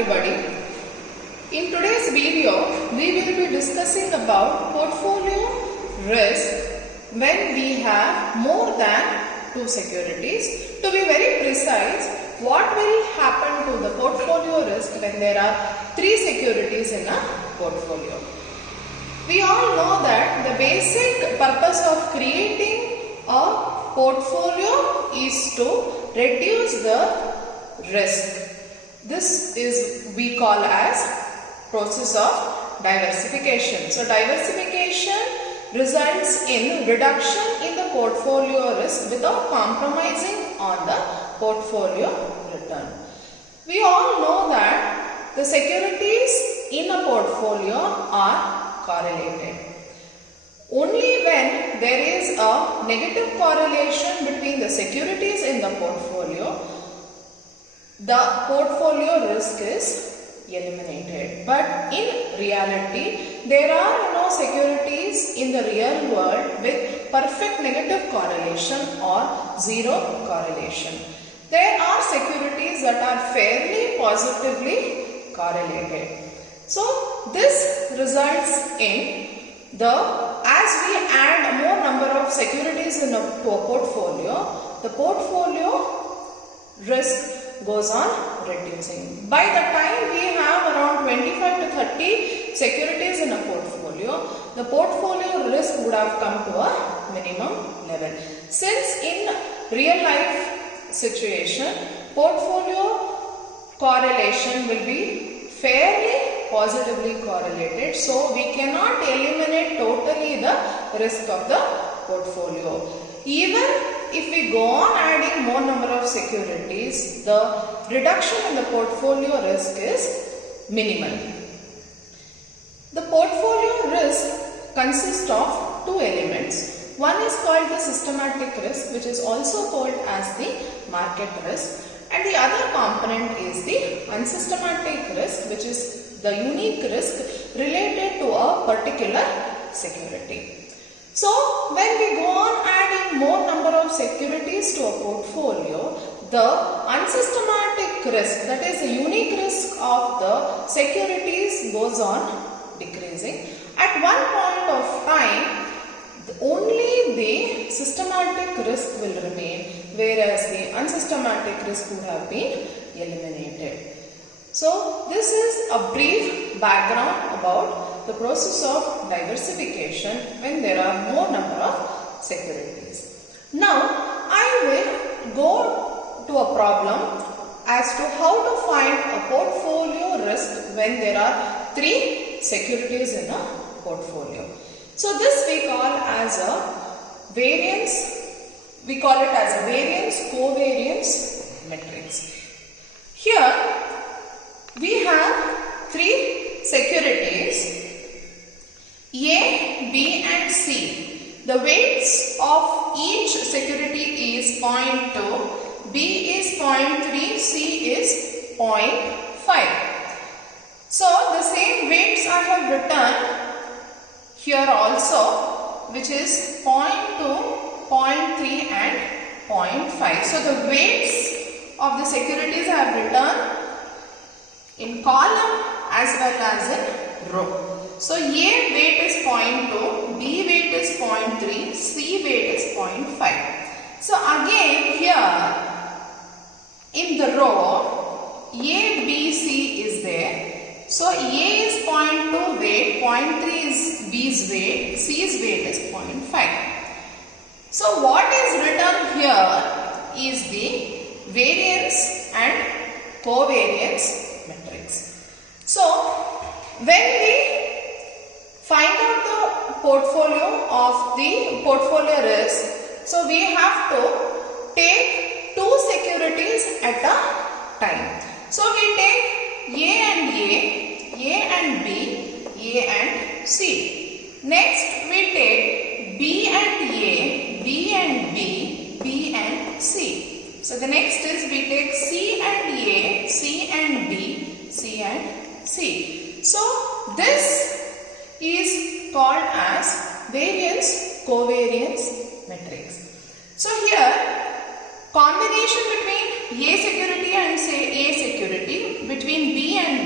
everybody. In today's video, we will be discussing about portfolio risk when we have more than two securities. To be very precise, what will happen to the portfolio risk when there are three securities in a portfolio? We all know that the basic purpose of creating a portfolio is to reduce the risk. This is we call as process of diversification. So diversification results in reduction in the portfolio risk without compromising on the portfolio return. We all know that the securities in a portfolio are correlated. Only when there is a negative correlation between the securities in the portfolio risk is eliminated. But in reality, there are no securities in the real world with perfect negative correlation or zero correlation. There are securities that are fairly positively correlated. So this results in as we add more number of securities to a portfolio, the portfolio risk goes on reducing. By the time we have around 25 to 30 securities in a portfolio, the portfolio risk would have come to a minimum level. Since in real life situation, portfolio correlation will be fairly positively correlated, so we cannot eliminate totally the risk of the portfolio. Even if we go on adding more number of securities, the reduction in the portfolio risk is minimal. The portfolio risk consists of two elements. One is called the systematic risk, which is also called as the market risk, and the other component is the unsystematic risk, which is the unique risk related to a particular security. So, when we go on adding more number of securities to a portfolio, the unsystematic risk, that is the unique risk of the securities, goes on decreasing. At one point of time, only the systematic risk will remain, whereas the unsystematic risk would have been eliminated. So, this is a brief background about the process of diversification when there are more number of securities. Now, I will go to a problem as to how to find a portfolio risk when there are three securities in a portfolio. So, this we call as a variance, we call it as a variance covariance matrix. Here, we have three securities A, B and C. The weights of each security is 0.2, B is 0.3, C is 0.5. So, the same weights I have written here also, which is 0.2, 0.3 and 0.5. So, the weights of the securities I have written in column as well as in row. So, A weight is 0.2, B weight is 0.3, C weight is 0.5. So, again here in the row, A, B, C is there. So, A is 0.2 weight, 0.3 is B's weight, C's weight is 0.5. So, what is written here is the variance and covariance matrix. So, when we find out the portfolio of the portfolio risk, so we have to take two securities at a time. So, we take A and B, A and C. Next, we take B and A, B and B, B and C. So, the next is we take C and A, C and B, C and C. So, this is called as variance covariance matrix. So, here combination between A security and say A security, between B and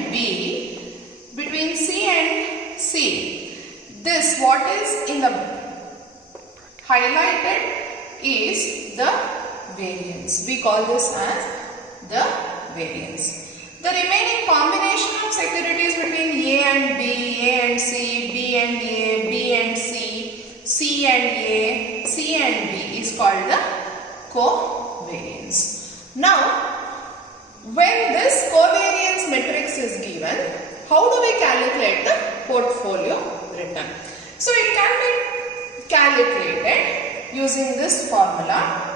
This what is in the highlighted is the variance. We call this as the variance. The remaining combination of securities between A and B, A and C, B and A, B and C, C and A, C and B is called the covariance. Now, when this covariance matrix is given, how do we calculate the portfolio return? So, it can be calculated using this formula.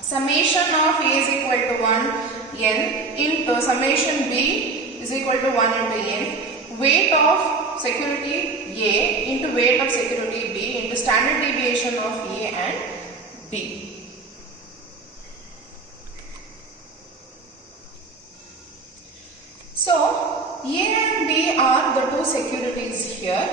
Summation of A is equal to 1 n into summation B is equal to 1 into n. Weight of security A into weight of security B into standard deviation of A and B. So, A and B are the two securities here.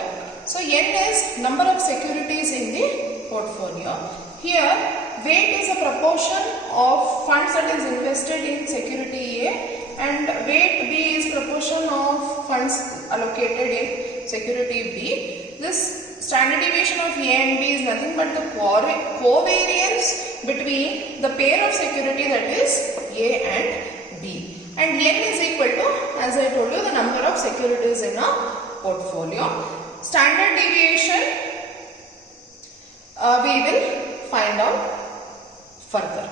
So, n is number of securities in the portfolio. Here, weight is a proportion of funds that is invested in security A and weight B is proportion of funds allocated in security B. This standard deviation of A and B is nothing but the covariance between the pair of security that is A and B. And n is equal to, as I told you, the number of securities in a portfolio. Standard deviation we will find out further.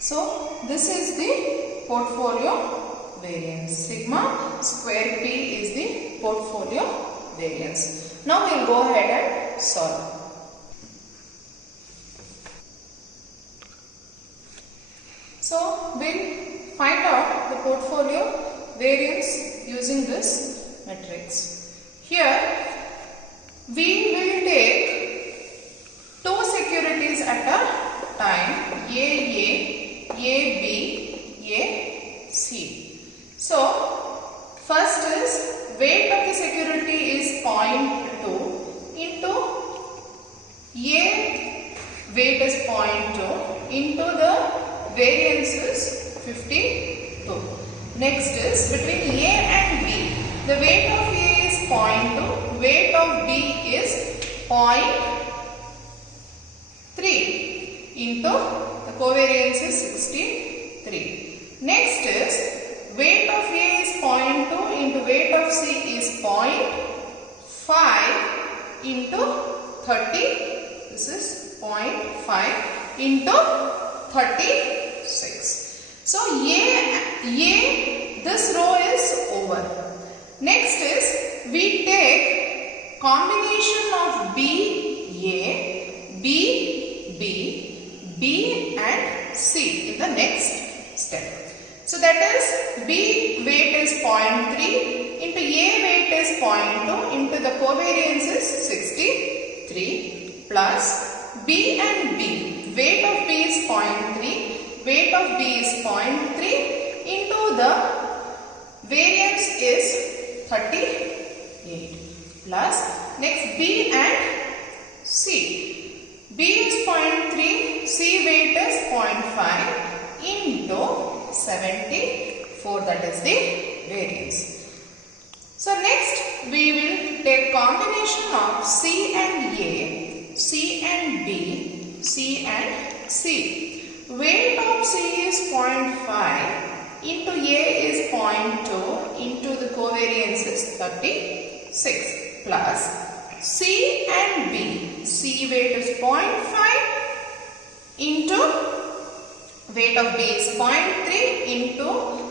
So, this is the portfolio variance. Sigma square P is the portfolio variance. Now, we will go ahead and solve. So, we will find out the portfolio variance using this matrix. Here, we will take two securities at a time, AA, AB, AC. So, first is weight of the security is 0.2 into A weight is 0.2 into the variance is 52. Next is between A and B. The weight of A is 0.2, weight of B is 0.3 into the covariance is 63. Next is weight of A is 0.2 into weight of C is 0.5 into 30. This is 0.5 into 36. So, this row is over. Next is we take combination of B, A, B, B, B and C in the next step. So, that is B weight is 0.3 into A weight is 0.2 into the covariance is 63 plus B and B. Weight of B is 0.3, weight of B is 0.3 into the variance is 38 plus next B and C. B is 0.3, C weight is 0.5 into 74, that is the variance. So next we will take combination of C and A, C and B, C and C. Weight of C is 0.5 into A is 0.2 into the covariance is 36 plus C and B. C weight is 0.5 into weight of B is 0.3 into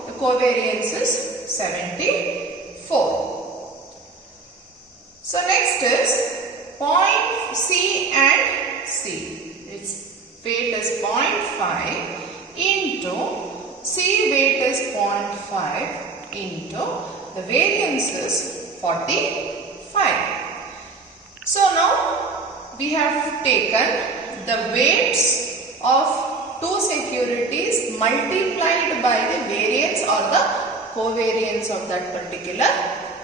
the covariance is 74. So next is point C and C. Its weight is 0.5 into C weight is 0.5 into the variance is 45. So now we have taken the weights of two securities multiplied by the variance or the covariance of that particular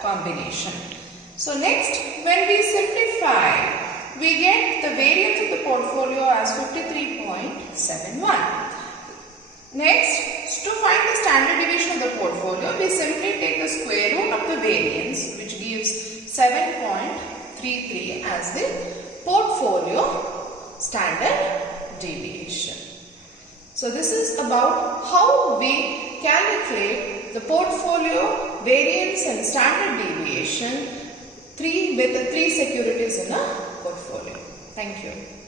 combination. So next, when we simplify, we get the variance of the portfolio as 53.71. Next, to find the standard deviation of the portfolio, we simply take the square root of the variance, which gives 7.33 as the portfolio standard deviation. So this is about how we calculate the portfolio variance and standard deviation with the three securities in a portfolio. Thank you.